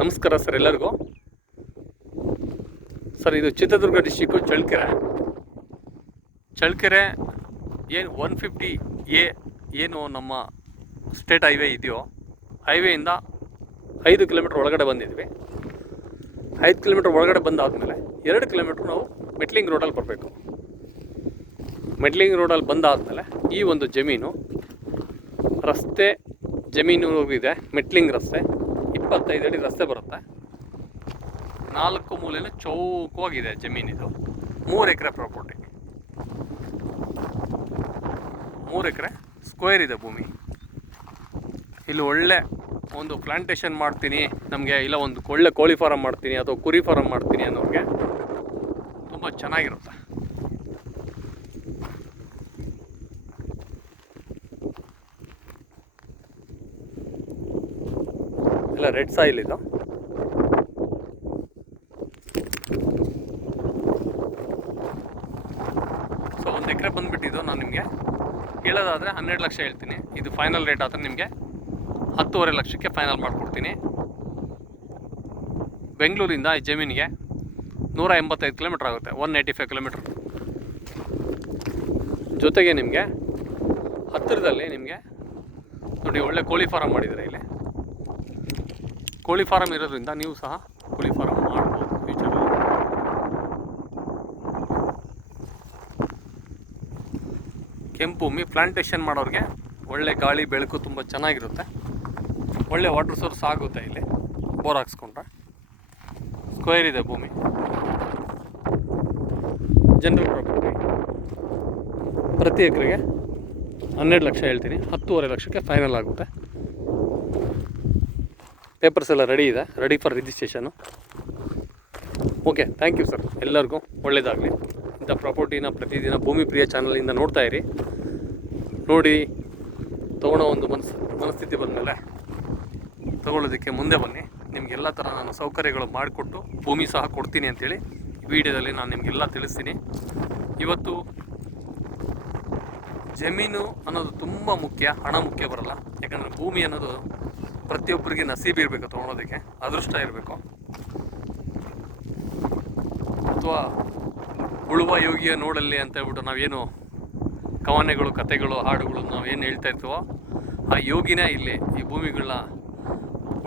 ನಮಸ್ಕಾರ ಸರ್ ಎಲ್ಲರಿಗೂ. ಸರ್ ಇದು ಚಿತ್ರದುರ್ಗ ಡಿಸ್ಟಿಕ್ಕು ಚಳ್ಳಕೆರೆ ಏನು 150A ಏನು ನಮ್ಮ ಸ್ಟೇಟ್ ಹೈವೇ ಇದೆಯೋ, ಹೈವೇಯಿಂದ 5 ಕಿಲೋಮೀಟ್ರ್ ಒಳಗಡೆ ಬಂದಿದ್ವಿ. 5 ಕಿಲೋಮೀಟ್ರ್ ಒಳಗಡೆ ಬಂದಾದಮೇಲೆ 2 ಕಿಲೋಮೀಟ್ರ್ ನಾವು ಮೆಟ್ಲಿಂಗ್ ರೋಡಲ್ಲಿ ಬರಬೇಕು. ಮೆಟ್ಲಿಂಗ್ ರೋಡಲ್ಲಿ ಬಂದಾದಮೇಲೆ ಈ ಒಂದು ಜಮೀನು ಇದೆ. ಮೆಟ್ಲಿಂಗ್ ರಸ್ತೆ 25 ಅಡಿ ರಸ್ತೆ ಬರುತ್ತೆ. 4 ಮೂಲೆಯೂ ಚೌಕವಾಗಿದೆ ಜಮೀನಿದು. 3 ಎಕರೆ ಪ್ರಾಪರ್ಟಿ, 3 ಎಕರೆ ಸ್ಕ್ವೇರ್ ಇದೆ ಭೂಮಿ. ಇಲ್ಲಿ ಒಳ್ಳೆ ಒಂದು ಪ್ಲಾಂಟೇಶನ್ ಮಾಡ್ತೀನಿ, ನಮಗೆ ಇಲ್ಲ ಒಂದು ಒಳ್ಳೆ ಕೋಳಿ ಫಾರಮ್ ಮಾಡ್ತೀನಿ ಅಥವಾ ಕುರಿ ಫಾರಮ್ ಮಾಡ್ತೀನಿ ಅನ್ನೋರಿಗೆ ತುಂಬ ಚೆನ್ನಾಗಿರುತ್ತೆ. ಎಲ್ಲ ರೆಡ್ ಸಾಯಿಲ್ ಇದು. ಸೊ 1 ಎಕರೆ ಬಂದುಬಿಟ್ಟಿದ್ದು ನಾನು ನಿಮಗೆ ಕೇಳೋದಾದರೆ 12 ಲಕ್ಷ ಹೇಳ್ತೀನಿ. ಇದು ಫೈನಲ್ ರೇಟ್ ಆದರೆ ನಿಮಗೆ 10.5 ಲಕ್ಷಕ್ಕೆ ಫೈನಲ್ ಮಾಡಿಕೊಡ್ತೀನಿ. ಬೆಂಗಳೂರಿಂದ ಈ ಜಮೀನಿಗೆ 185 ಕಿಲೋಮೀಟ್ರ್ ಆಗುತ್ತೆ, 185 ಕಿಲೋಮೀಟ್ರ್. ಜೊತೆಗೆ ನಿಮಗೆ ಹತ್ತಿರದಲ್ಲಿ ನಿಮಗೆ ನೋಡಿ ಒಳ್ಳೆ ಕೋಳಿ ಫಾರಮ್ ಮಾಡಿದ್ದಾರೆ. ಇಲ್ಲಿ ಕೋಳಿ ಫಾರಮ್ ಇರೋದ್ರಿಂದ ನೀವು ಸಹ ಕೋಳಿ ಫಾರಮ್ ಮಾಡ್ಬೋದು ಫ್ಯೂಚರಲ್ಲಿ. ಕೆಂಪು ಭೂಮಿ ಪ್ಲಾಂಟೇಶನ್ ಮಾಡೋರಿಗೆ ಒಳ್ಳೆ ಗಾಳಿ ಬೆಳಕು ತುಂಬ ಚೆನ್ನಾಗಿರುತ್ತೆ. ಒಳ್ಳೆ ವಾಟರ್ ಸೋರ್ಸ್ ಆಗುತ್ತೆ. ಇಲ್ಲಿ ಬೋರ್ ಹಾಕ್ಸ್ಕೊಂಡ್ರೆ ಸ್ಕ್ವೇರ್ ಇದೆ ಭೂಮಿ. ಜನರಲ್ ಪ್ರಾಪರ್ಟಿ ಪ್ರತಿ ಎಕರೆಗೆ 12 ಲಕ್ಷ ಹೇಳ್ತೀನಿ. 10.5 ಲಕ್ಷಕ್ಕೆ ಫೈನಲ್ ಆಗುತ್ತೆ. ಪೇಪರ್ಸ್ ಎಲ್ಲ ready for registration. Okay, thank you sir. ಎಲ್ಲರಿಗೂ ಒಳ್ಳೆಯದಾಗಲಿ. ಇಂಥ ಪ್ರಾಪರ್ಟಿನ ಪ್ರತಿದಿನ ಭೂಮಿ ಪ್ರಿಯ ಚಾನಲಿಂದ ನೋಡ್ತಾ ಇರಿ. ನೋಡಿ ತೊಗೊಳ್ಳೋ ಒಂದು ಮನಸ್ಥಿತಿ ಬಂದಮೇಲೆ ತೊಗೊಳ್ಳೋದಕ್ಕೆ ಮುಂದೆ ಬನ್ನಿ. ನಿಮಗೆಲ್ಲ ಥರ ನಾನು ಸೌಕರ್ಯಗಳು ಮಾಡಿಕೊಟ್ಟು ಭೂಮಿ ಸಹ ಕೊಡ್ತೀನಿ ಅಂಥೇಳಿ ವಿಡಿಯೋದಲ್ಲಿ ನಾನು ನಿಮಗೆಲ್ಲ ತಿಳಿಸ್ತೀನಿ. ಇವತ್ತು ಜಮೀನು ಅನ್ನೋದು ತುಂಬ ಮುಖ್ಯ, ಹಣ ಮುಖ್ಯ ಬರಲ್ಲ. ಯಾಕಂದರೆ ಭೂಮಿ ಅನ್ನೋದು ಪ್ರತಿಯೊಬ್ಬರಿಗೆ ನಸೀಬು ಇರಬೇಕು, ತೊಗೊಳೋದಕ್ಕೆ ಅದೃಷ್ಟ ಇರಬೇಕು. ಅಥವಾ ಉಳುವ ಯೋಗಿಯ ನೋಡಲ್ಲಿ ಅಂತ ಹೇಳ್ಬಿಟ್ಟು ನಾವೇನು ಕವನಗಳು, ಕಥೆಗಳು, ಹಾಡುಗಳು ನಾವೇನು ಹೇಳ್ತಾ ಇರ್ತೀವೋ ಆ ಯೋಗಿನೇ ಇಲ್ಲಿ ಈ ಭೂಮಿಗಳನ್ನ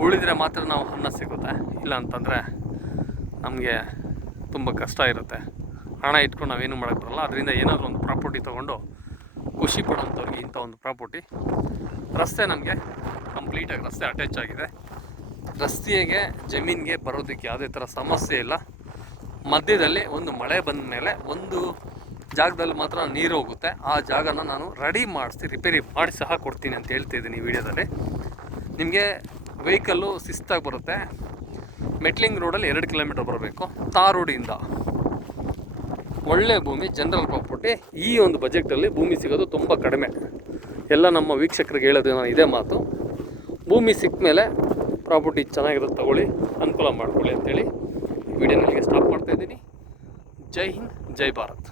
ಉಳಿದ್ರೆ ಮಾತ್ರ ನಾವು ಅನ್ನ ಸಿಗುತ್ತೆ. ಇಲ್ಲ ಅಂತಂದರೆ ನಮಗೆ ತುಂಬ ಕಷ್ಟ ಇರುತ್ತೆ. ಹಣ ಇಟ್ಕೊಂಡು ನಾವೇನು ಮಾಡೋಕ್ಕೆ ಬರಲ್ಲ. ಅದರಿಂದ ಏನಾದರೂ ಒಂದು ಪ್ರಾಪರ್ಟಿ ತೊಗೊಂಡು ಖುಷಿ ಪಡೋಂಥವ್ರಿಗೆ ಇಂಥ ಒಂದು ಪ್ರಾಪರ್ಟಿ. ರಸ್ತೆ ನಮಗೆ ಕಂಪ್ಲೀಟಾಗಿ ರಸ್ತೆ ಅಟ್ಯಾಚ್ ಆಗಿದೆ. ರಸ್ತೆಗೆ ಜಮೀನಿಗೆ ಬರೋದಕ್ಕೆ ಯಾವುದೇ ಥರ ಸಮಸ್ಯೆ ಇಲ್ಲ. ಮಧ್ಯದಲ್ಲಿ ಒಂದು ಮಳೆ ಬಂದ ಮೇಲೆ ಒಂದು ಜಾಗದಲ್ಲಿ ಮಾತ್ರ ನೀರು ಹೋಗುತ್ತೆ. ಆ ಜಾಗನ ನಾನು ರಿಪೇರಿ ಮಾಡಿ ಸಹ ಕೊಡ್ತೀನಿ ಅಂತ ಹೇಳ್ತಿದ್ದೀನಿ ಈ ವಿಡಿಯೋದಲ್ಲಿ. ನಿಮಗೆ ವೆಹಿಕಲ್ಲು ಶಿಸ್ತಾಗಿ ಬರುತ್ತೆ. ಮೆಟ್ಲಿಂಗ್ ರೋಡಲ್ಲಿ 2 ಕಿಲೋಮೀಟ್ರ್ ಬರಬೇಕು. ತಾರ್ ರೋಡಿಂದ ಒಳ್ಳೆ ಭೂಮಿ, ಜನರಲ್ ಪ್ರಾಪರ್ಟಿ. ಈ ಒಂದು ಬಜೆಟಲ್ಲಿ ಭೂಮಿ ಸಿಗೋದು ತುಂಬ ಕಡಿಮೆ. ಎಲ್ಲ ನಮ್ಮ ವೀಕ್ಷಕರಿಗೆ ಹೇಳೋದು ನಾನು ಇದೇ ಮಾತು. ಭೂಮಿ ಸಿಕ್ಕ ಮೇಲೆ ಪ್ರಾಪರ್ಟಿ ಚೆನ್ನಾಗಿರೋದು ತಗೊಳ್ಳಿ, ಅನುಕೂಲ ಮಾಡ್ಕೊಳ್ಳಿ ಅಂತೇಳಿ ವಿಡಿಯೋನಲ್ಲಿ ಸ್ಟಾಪ್ ಮಾಡ್ತಾಯಿದ್ದೀನಿ. ಜೈ ಹಿಂದ್, ಜೈ ಭಾರತ್.